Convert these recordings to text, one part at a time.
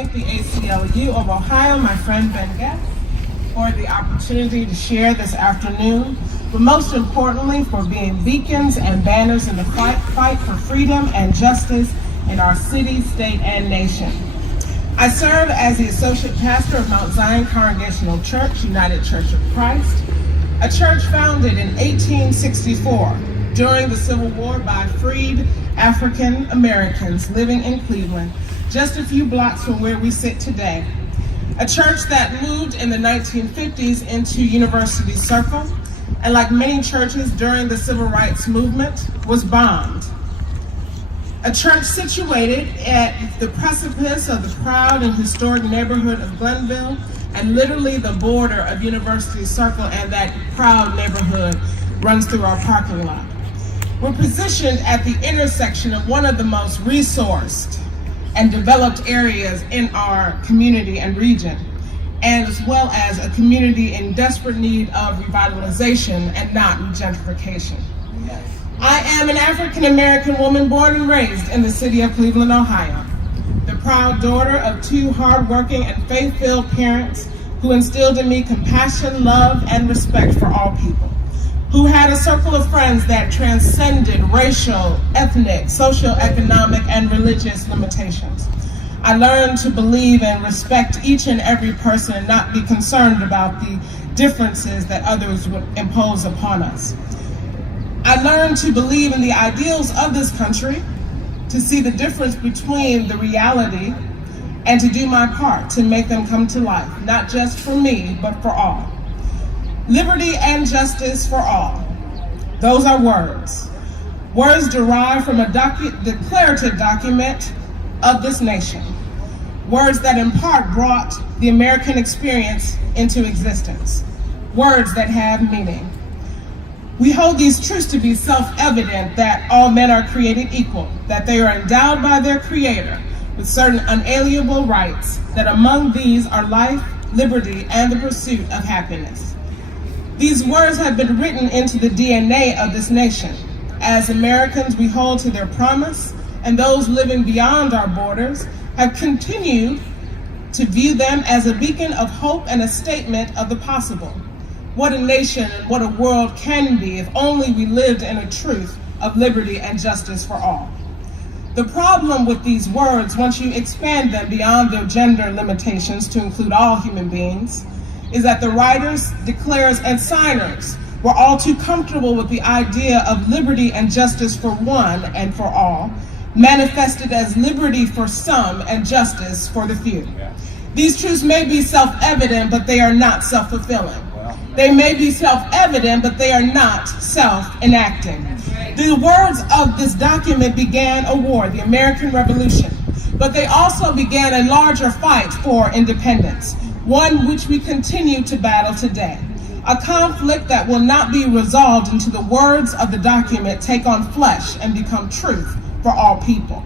thank the ACLU of Ohio, my friend Ben Guest, for the opportunity to share this afternoon, but most importantly for being beacons and banners in the fight for freedom and justice in our city, state, and nation. I serve as the Associate Pastor of Mount Zion Congregational Church, United Church of Christ, a church founded in 1864 during the Civil War by freed African Americans living in Cleveland, just a few blocks from where we sit today. A church that moved in the 1950s into University Circle, and like many churches during the Civil Rights Movement, was bombed. A church situated at the precipice of the proud and historic neighborhood of Glenville, and literally the border of University Circle, and that proud neighborhood runs through our parking lot. We're positioned at the intersection of one of the most resourced and developed areas in our community and region, and as well as a community in desperate need of revitalization and not gentrification. I am an African American woman born and raised in the city of Cleveland, Ohio, the proud daughter of two hardworking and faith-filled parents who instilled in me compassion, love, and respect for all people, who had a circle of friends that transcended racial, ethnic, socioeconomic, and religious limitations. I learned to believe and respect each and every person and not be concerned about the differences that others would impose upon us. I learned to believe in the ideals of this country, to see the difference between the reality, and to do my part to make them come to life, not just for me, but for all. Liberty and justice for all. Those are words. Words derived from a declarative document of this nation. Words that in part brought the American experience into existence. Words that have meaning. We hold these truths to be self-evident that all men are created equal, that they are endowed by their Creator with certain unalienable rights, that among these are life, liberty, and the pursuit of happiness. These words have been written into the DNA of this nation. As Americans, we hold to their promise, and those living beyond our borders have continued to view them as a beacon of hope and a statement of the possible. What a nation and what a world can be if only we lived in a truth of liberty and justice for all. The problem with these words, once you expand them beyond their gender limitations to include all human beings, is that the writers, declarers, and signers were all too comfortable with the idea of liberty and justice for one and for all, manifested as liberty for some and justice for the few. These truths may be self-evident, but they are not self-fulfilling. They may be self-evident, but they are not self-enacting. The words of this document began a war, the American Revolution, but they also began a larger fight for independence, one which we continue to battle today. A conflict that will not be resolved until the words of the document take on flesh and become truth for all people.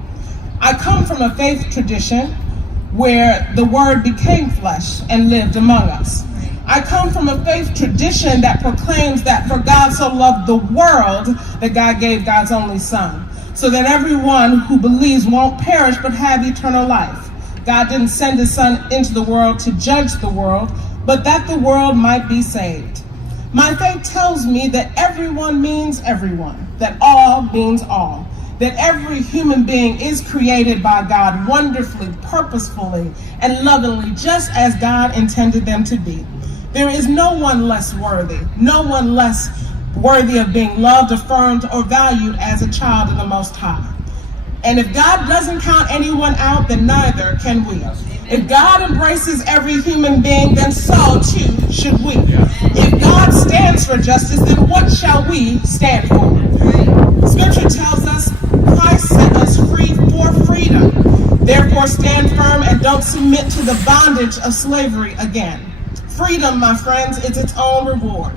I come from a faith tradition where the word became flesh and lived among us. I come from a faith tradition that proclaims that for God so loved the world that God gave God's only Son, so that everyone who believes won't perish but have eternal life. God didn't send his Son into the world to judge the world, but that the world might be saved. My faith tells me that everyone means everyone, that all means all, that every human being is created by God wonderfully, purposefully, and lovingly, just as God intended them to be. There is no one less worthy, no one less worthy of being loved, affirmed, or valued as a child of the Most High. And if God doesn't count anyone out, then neither can we. If God embraces every human being, then so too should we. If God stands for justice, then what shall we stand for? Scripture tells us Christ set us free for freedom. Therefore stand firm and don't submit to the bondage of slavery again. Freedom, my friends, is its own reward.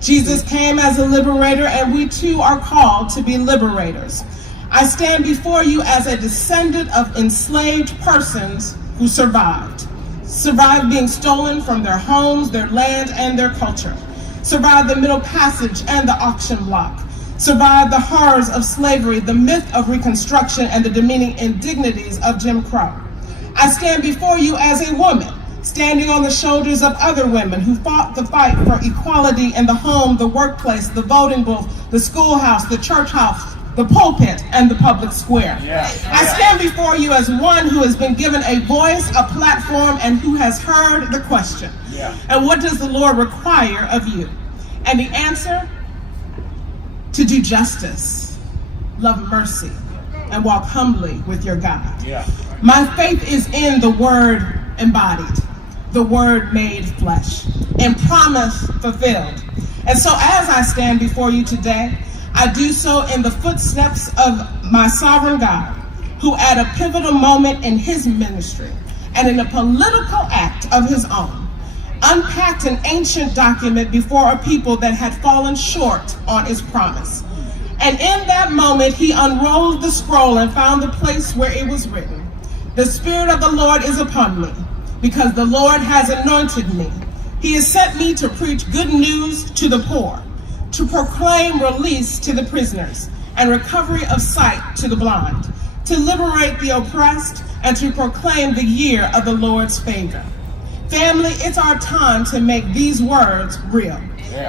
Jesus came as a liberator, and we too are called to be liberators. I stand before you as a descendant of enslaved persons who survived being stolen from their homes, their land, and their culture, survived the Middle Passage and the auction block, survived the horrors of slavery, the myth of Reconstruction, and the demeaning indignities of Jim Crow. I stand before you as a woman, standing on the shoulders of other women who fought the fight for equality in the home, the workplace, the voting booth, the schoolhouse, the church house, the pulpit, and the public square. I stand before you as one who has been given a voice, a platform, and who has heard the question. And what does the Lord require of you? And the answer? To do justice, love mercy, and walk humbly with your God. My faith is in the word embodied, the word made flesh, and promise fulfilled. And so as I stand before you today, I do so in the footsteps of my sovereign God, who at a pivotal moment in his ministry and in a political act of his own, unpacked an ancient document before a people that had fallen short on his promise. And in that moment, he unrolled the scroll and found the place where it was written, "The Spirit of the Lord is upon me, because the Lord has anointed me. He has sent me to preach good news to the poor, to proclaim release to the prisoners and recovery of sight to the blind, to liberate the oppressed, and to proclaim the year of the Lord's favor." Family, it's our time to make these words real.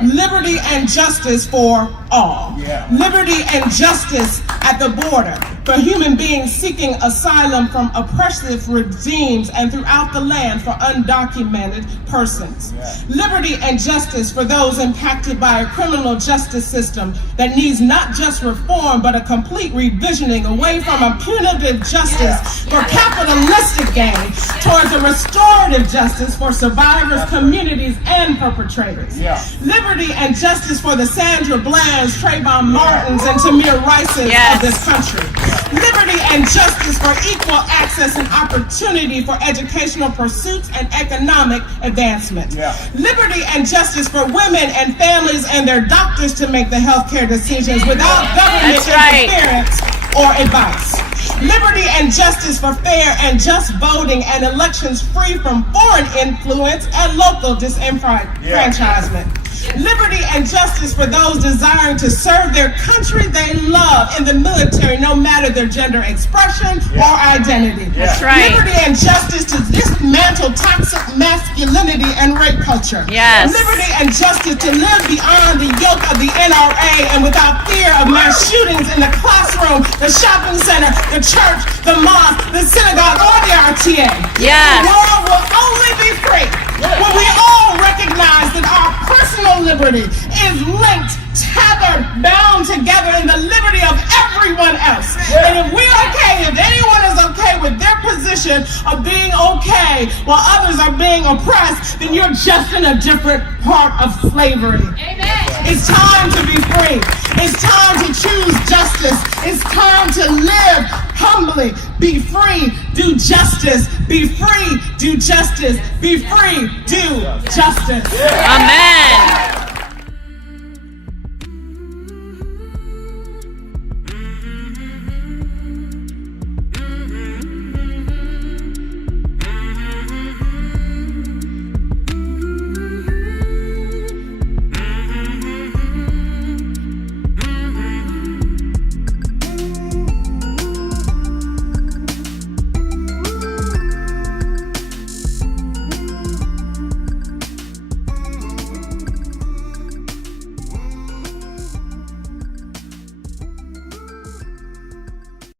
Liberty and justice for all. Liberty and justice at the border for human beings seeking asylum from oppressive regimes and throughout the land for undocumented persons. Liberty and justice for those impacted by a criminal justice system that needs not just reform but a complete revisioning away from a punitive justice for capitalistic gain towards a restorative justice for survivors, communities, and perpetrators. Liberty and justice for the Sandra Bland's, Trayvon Martins, and Tamir Rice's of this country. Liberty and justice for equal access and opportunity for educational pursuits and economic advancement. Liberty and justice for women and families and their doctors to make the healthcare decisions without government interference or advice. Liberty and justice for fair and just voting and elections free from foreign influence and local disenfranchisement. Liberty and justice for those desiring to serve their country they love in the military, no matter their gender expression or identity. Liberty and justice to dismantle toxic masculinity and rape culture. Liberty and justice to live beyond the yoke of the NRA and without fear of mass shootings in the classroom, the shopping center, the church, the mosque, the synagogue, or the RTA. The world will only be free when we all recognize that our personal liberty is linked, tethered, bound together in the liberty of everyone else. And if we're okay, if anyone is okay with their position of being okay while others are being oppressed, then you're just in a different part of slavery. It's time to be free. It's time to choose justice. It's time to live humbly. Be free, do justice. Be free, do justice. Be free, do justice. Amen.